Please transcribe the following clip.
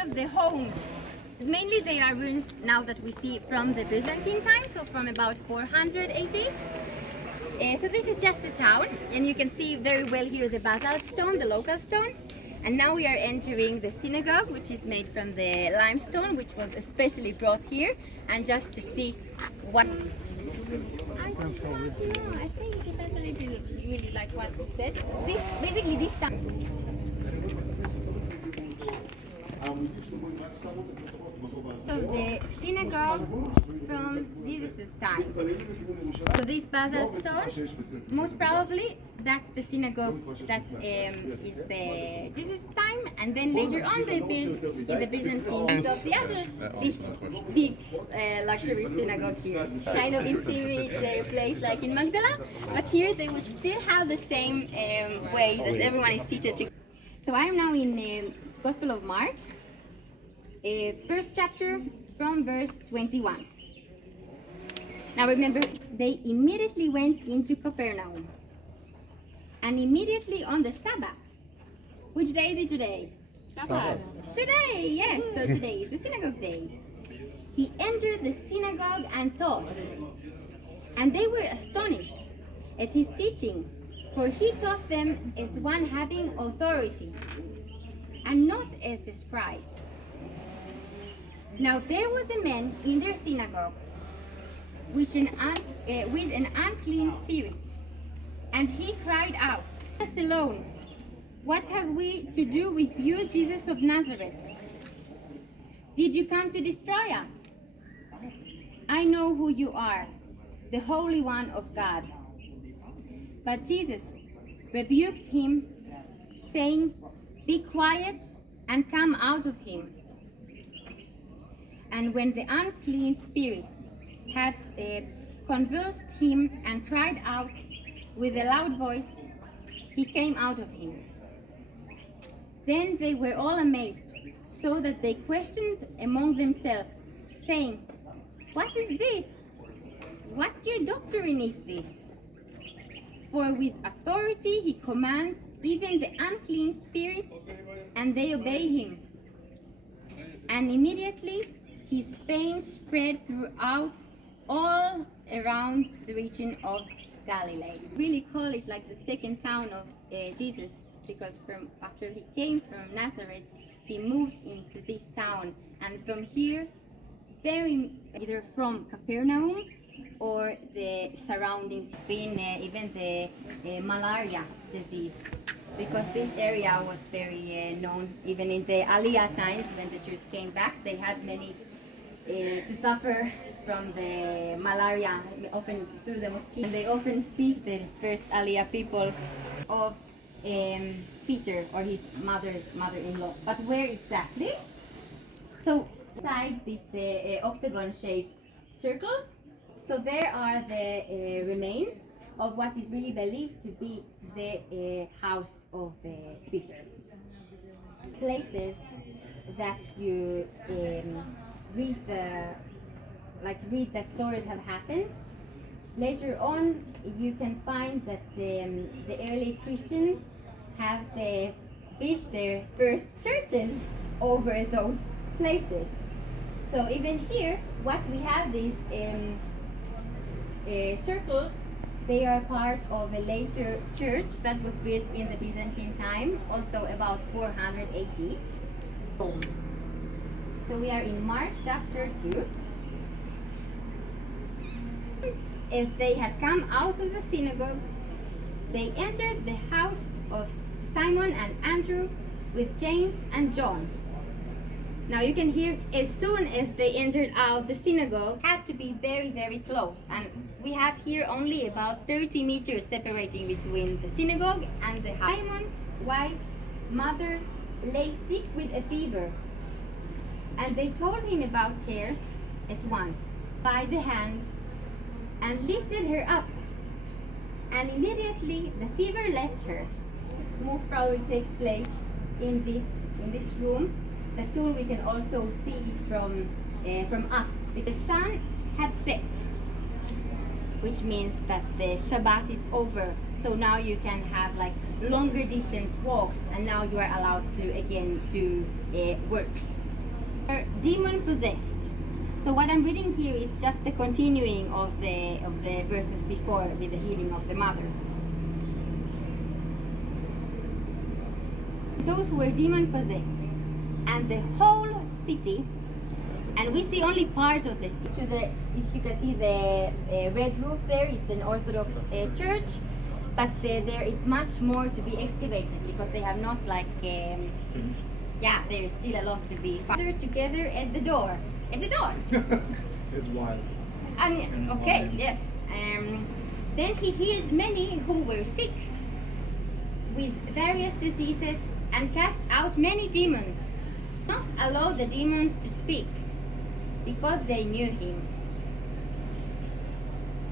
of the homes. Mainly they are ruins now that we see from the Byzantine time, so from about 400 AD. So this is just the town, and you can see very well here the basalt stone, the local stone. And now we are entering the synagogue, which is made from the limestone, which was especially brought here, and just to see what... I think it doesn't really like what we said. This town... So the synagogue from Jesus' time. So this basalt stone, most probably that's the synagogue that is the Jesus' time, and then later on they built in the Byzantine of the other this big luxury synagogue here, kind of intimate place like in Magdala, but here they would still have the same way that everyone is seated. So I am now in Gospel of Mark. First chapter from verse 21. Now remember, they immediately went into Capernaum. And immediately on the Sabbath. Which day is it today? Sabbath. Today, yes. So today is the synagogue day. He entered the synagogue and taught. And they were astonished at his teaching, for he taught them as one having authority, and not as the scribes. Now there was a man in their synagogue with an unclean spirit, and he cried out, "Let us alone. What have we to do with you, Jesus of Nazareth? Did you come to destroy us? I know who you are, the Holy One of God." But Jesus rebuked him, saying, "Be quiet and come out of him." And when the unclean spirit had convulsed him and cried out with a loud voice, he came out of him. Then they were all amazed, so that they questioned among themselves, saying, "What is this? What new doctrine is this? For with authority he commands even the unclean spirits, and they obey him." And immediately his fame spread throughout all around the region of Galilee. We really call it like the second town of Jesus, because after he came from Nazareth, he moved into this town, and from here, either from Capernaum or the surroundings, being even the malaria disease, because this area was very known even in the Aliyah times when the Jews came back. They had many to suffer from the malaria, often through the mosquito. And they often speak, the first Aliyah people, of Peter or his mother-in-law. But where exactly? So inside these octagon-shaped circles, so there are the remains of what is really believed to be the house of Peter. Places that you read that stories have happened. Later on, you can find that the early Christians have built their first churches over those places. So even here, what we have these circles, they are part of a later church that was built in the Byzantine time, also about 400 AD. So we are in Mark chapter 2. As they had come out of the synagogue, they entered the house of Simon and Andrew with James and John. Now you can hear, as soon as they entered out the synagogue, had to be very, very close. And we have here only about 30 meters separating between the synagogue and the house. Simon's wife's mother lay sick with a fever, and they told him about her at once by the hand and lifted her up, and immediately the fever left her. Most probably takes place in this room, that soon we can also see it from up. The sun had set, which means that the Shabbat is over. So now you can have like longer distance walks, and now you are allowed to again do works. demon possessed. So what I'm reading here is just the continuing of the verses before with the healing of the mother. Those who were demon possessed, and the whole city, and we see only part of the city. If you can see the red roof there, it's an Orthodox church, but there is much more to be excavated because they have not there is still a lot to be gathered together at the door. At the door. It's wild. Okay, yes. Then he healed many who were sick with various diseases and cast out many demons. Not allow the demons to speak because they knew him.